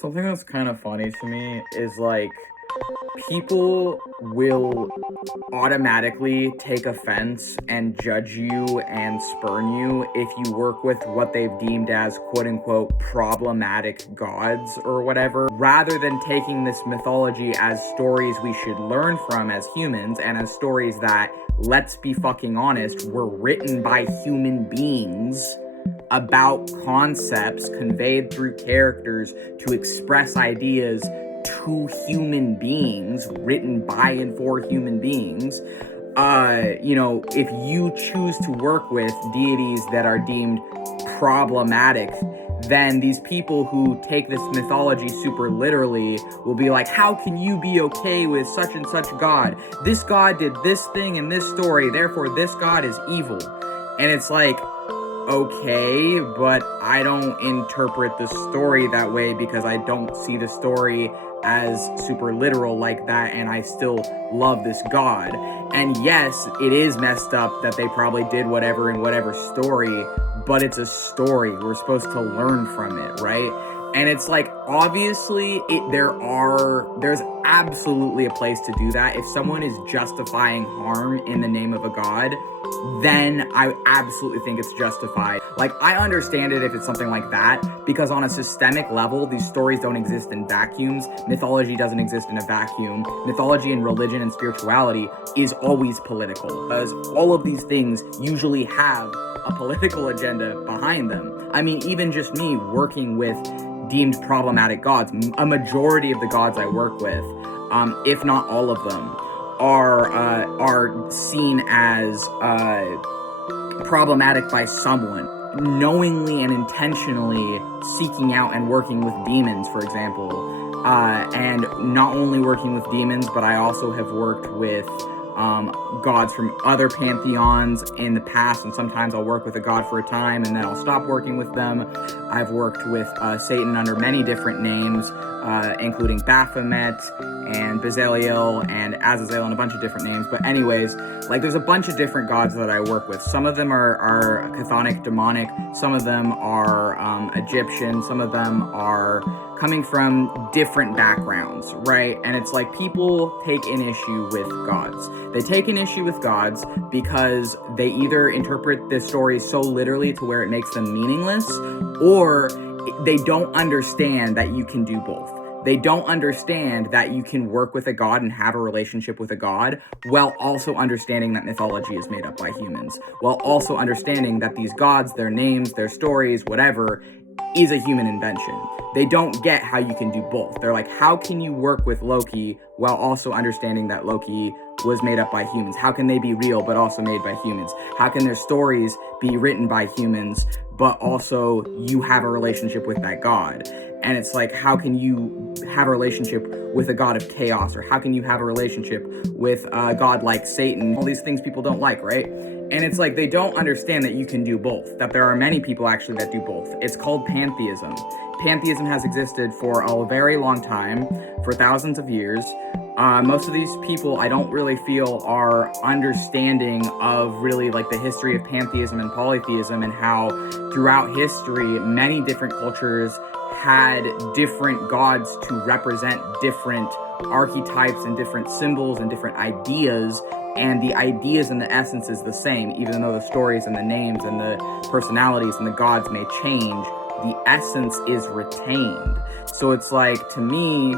Something that's kind of funny to me is like people will automatically take offense and judge you and spurn you if you work with what they've deemed as quote unquote problematic gods or whatever, rather than taking this mythology as stories we should learn from as humans and as stories that, let's be fucking honest, were written by human beings about concepts conveyed through characters to express ideas to human beings, written by and for human beings. If you choose to work with deities that are deemed problematic, then these people who take this mythology super literally will be like, how can you be okay with such and such god? This god did this thing in this story, therefore this god is evil. And it's like, okay, but I don't interpret the story that way because I don't see the story as super literal like that, and I still love this god. And yes, it is messed up that they probably did whatever in whatever story, but it's a story. We're supposed to learn from it, right? And it's like, obviously, there's absolutely a place to do that. If someone is justifying harm in the name of a god, then I absolutely think it's justified. Like, I understand it if it's something like that, because on a systemic level, these stories don't exist in vacuums. Mythology doesn't exist in a vacuum. Mythology and religion and spirituality is always political, because all of these things usually have a political agenda behind them. I mean, even just me working with deemed problematic gods, a majority of the gods I work with, if not all of them, are seen as problematic by someone, knowingly and intentionally seeking out and working with demons, for example. And not only working with demons, but I also have worked with gods from other pantheons in the past, and sometimes I'll work with a god for a time and then I'll stop working with them. I've worked with Satan under many different names, including Baphomet and Bezaliel and Azazel and a bunch of different names. But anyways, like, there's a bunch of different gods that I work with. Some of them are chthonic, demonic, some of them are Egyptian, some of them are coming from different backgrounds, right? And it's like, people take an issue with gods. They take an issue with gods because they either interpret this story so literally to where it makes them meaningless, or they don't understand that you can do both. They don't understand that you can work with a god and have a relationship with a god while also understanding that mythology is made up by humans, while also understanding that these gods, their names, their stories, whatever, is a human invention. They don't get how you can do both. They're like, how can you work with Loki while also understanding that Loki was made up by humans? How can they be real but also made by humans? How can their stories be written by humans but also you have a relationship with that god? And it's like, how can you have a relationship with a god of chaos? Or how can you have a relationship with a god like Satan? All these things people don't like, right? And it's like, they don't understand that you can do both, that there are many people actually that do both. It's called pantheism. Pantheism has existed for a very long time, for thousands of years. Most of these people, I don't really feel, are understanding of really like the history of pantheism and polytheism, and how throughout history, many different cultures had different gods to represent different archetypes and different symbols and different ideas. And the ideas and the essence is the same, even though the stories and the names and the personalities and the gods may change, the essence is retained. So it's like, to me,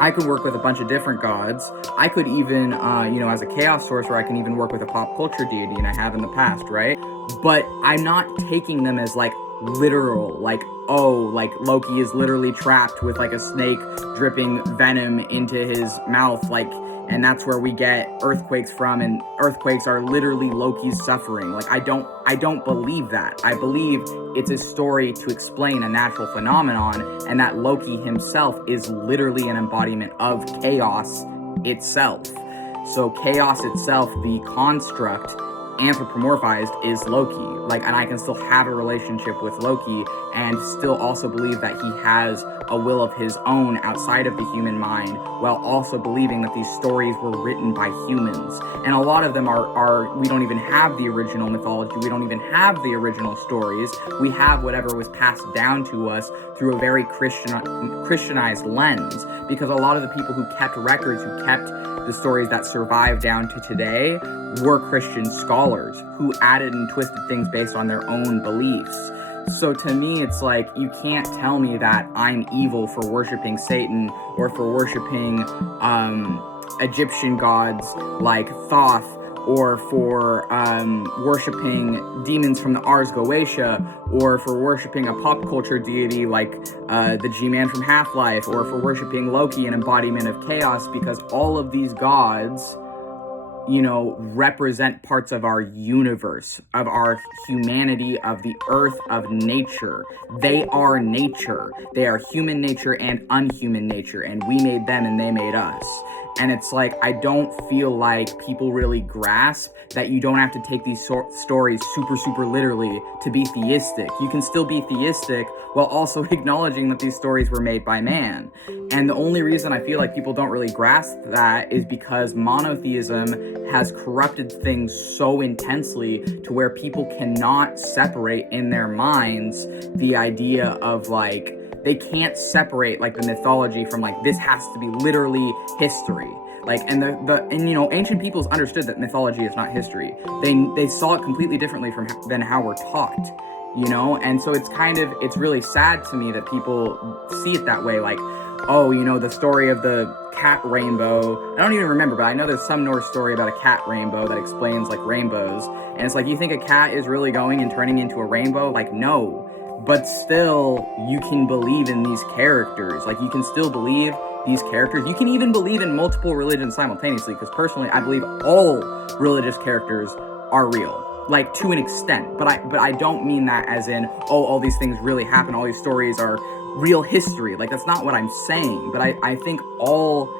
I could work with a bunch of different gods. I could even, as a chaos sorcerer, I can even work with a pop culture deity, and I have in the past, right? But I'm not taking them as like literal, like, oh, like Loki is literally trapped with like a snake dripping venom into his mouth, like, and that's where we get earthquakes from, and earthquakes are literally Loki's suffering. Like, I don't believe that. I believe it's a story to explain a natural phenomenon, and that Loki himself is literally an embodiment of chaos itself. So chaos itself, the construct anthropomorphized, is Loki. and I can still have a relationship with Loki and still also believe that he has a will of his own outside of the human mind, while also believing that these stories were written by humans. And a lot of them are we don't even have the original mythology, we don't even have the original stories. We have whatever was passed down to us through a very Christianized lens, because a lot of the people who kept records, who kept the stories that survive down to today, were Christian scholars who added and twisted things based on their own beliefs. So to me, it's like, you can't tell me that I'm evil for worshiping Satan or for worshiping Egyptian gods like Thoth, or for worshiping demons from the Ars Goetia, or for worshiping a pop culture deity like the G-Man from Half-Life, or for worshiping Loki, an embodiment of chaos, because all of these gods, you know, represent parts of our universe, of our humanity, of the earth, of nature. They are nature. They are human nature and unhuman nature, and we made them and they made us. And it's like, I don't feel like people really grasp that you don't have to take these stories super, super literally to be theistic. You can still be theistic while also acknowledging that these stories were made by man. And the only reason I feel like people don't really grasp that is because monotheism has corrupted things so intensely to where people cannot separate in their minds the idea of, like, they can't separate, like, the mythology from, like, this has to be literally history. Like, and you know, ancient peoples understood that mythology is not history. They saw it completely differently than how we're taught, you know? And so it's really sad to me that people see it that way. Like, oh, you know, the story of the cat rainbow. I don't even remember, but I know there's some Norse story about a cat rainbow that explains, like, rainbows. And it's like, you think a cat is really going and turning into a rainbow? Like, no. But still, you can believe in these characters. Like, you can still believe these characters. You can even believe in multiple religions simultaneously, because personally, I believe all religious characters are real, like, to an extent. But I don't mean that as in, oh, all these things really happen, all these stories are real history. Like, that's not what I'm saying. But I think all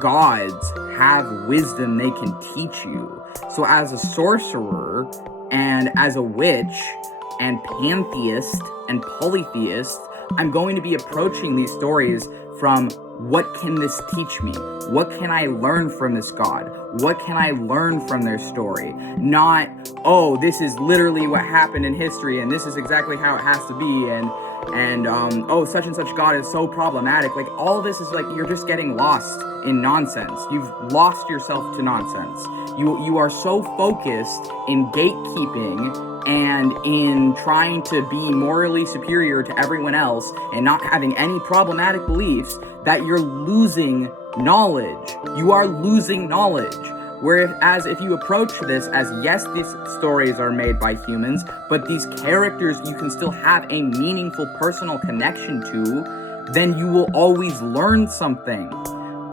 gods have wisdom they can teach you. So as a sorcerer and as a witch and pantheist and polytheist, I'm going to be approaching these stories from, what can this teach me? What can I learn from this god? What can I learn from their story? Not, oh, this is literally what happened in history and this is exactly how it has to be, and oh, such and such god is so problematic. Like, all this is like, you're just getting lost in nonsense. You've lost yourself to nonsense. You are so focused in gatekeeping and in trying to be morally superior to everyone else and not having any problematic beliefs that you're losing knowledge. You are losing knowledge. Whereas if you approach this as, yes, these stories are made by humans, but these characters you can still have a meaningful personal connection to, then you will always learn something.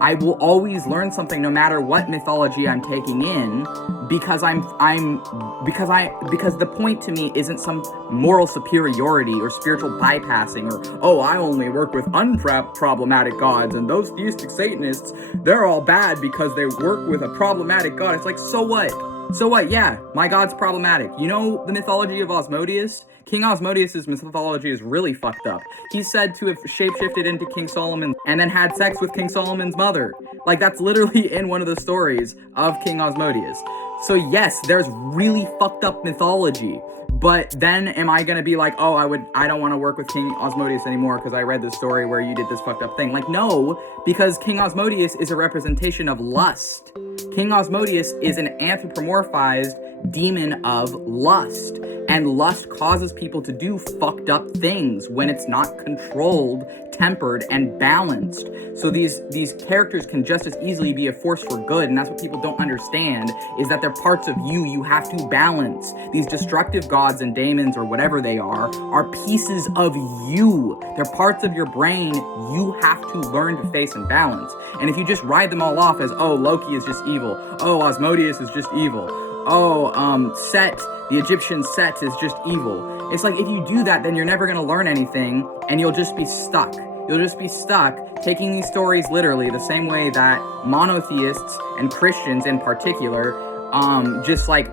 I will always learn something no matter what mythology I'm taking in, because because the point to me isn't some moral superiority or spiritual bypassing, or, oh, I only work with unproblematic gods and those theistic Satanists, they're all bad because they work with a problematic god. It's like, so what? So what? Yeah, my god's problematic. You know the mythology of Asmodeus? King Asmodeus' mythology is really fucked up. He's said to have shapeshifted into King Solomon and then had sex with King Solomon's mother. Like, that's literally in one of the stories of King Asmodeus. So yes, there's really fucked up mythology. But then am I gonna be like, oh, I don't want to work with King Asmodeus anymore because I read this story where you did this fucked up thing? Like, no, because King Asmodeus is a representation of lust. King Asmodeus is an anthropomorphized demon of lust, and lust causes people to do fucked up things when it's not controlled, tempered, and balanced. So these characters can just as easily be a force for good, and that's what people don't understand, is that they're parts of you have to balance. These destructive gods and daemons, or whatever they are pieces of you. They're parts of your brain you have to learn to face and balance. And if you just ride them all off as, oh, Loki is just evil, oh, Asmodeus is just evil, oh, Set, the Egyptian Set is just evil. It's like, if you do that, then you're never going to learn anything, and you'll just be stuck. You'll just be stuck taking these stories literally, the same way that monotheists and Christians in particular, just like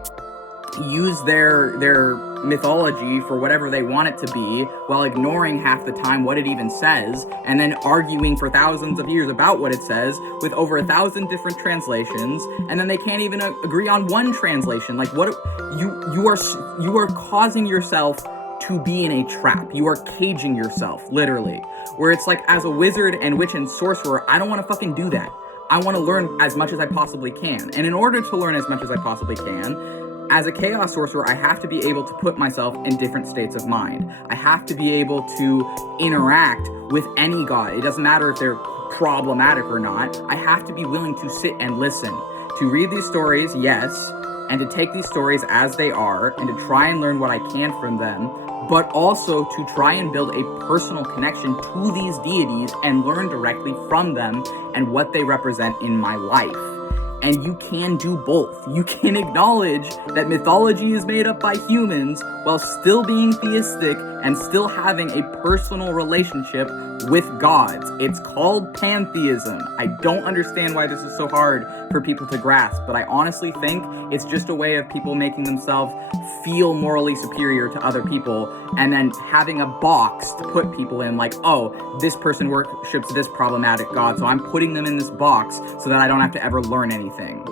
use their mythology for whatever they want it to be, while ignoring half the time what it even says, and then arguing for thousands of years about what it says with over 1,000 different translations, and then they can't even agree on one translation. Like, what you are causing yourself to be in a trap. You are caging yourself, literally. Where it's like, as a wizard and witch and sorcerer, I don't want to fucking do that. I want to learn as much as I possibly can. And in order to learn as much as I possibly can, as a chaos sorcerer, I have to be able to put myself in different states of mind. I have to be able to interact with any god. It doesn't matter if they're problematic or not. I have to be willing to sit and listen. To read these stories, yes, and to take these stories as they are, and to try and learn what I can from them, but also to try and build a personal connection to these deities and learn directly from them and what they represent in my life. And you can do both. You can acknowledge that mythology is made up by humans while still being theistic and still having a personal relationship with gods. It's called pantheism. I don't understand why this is so hard for people to grasp, but I honestly think it's just a way of people making themselves feel morally superior to other people, and then having a box to put people in, like, oh, this person worships this problematic god, so I'm putting them in this box so that I don't have to ever learn anything.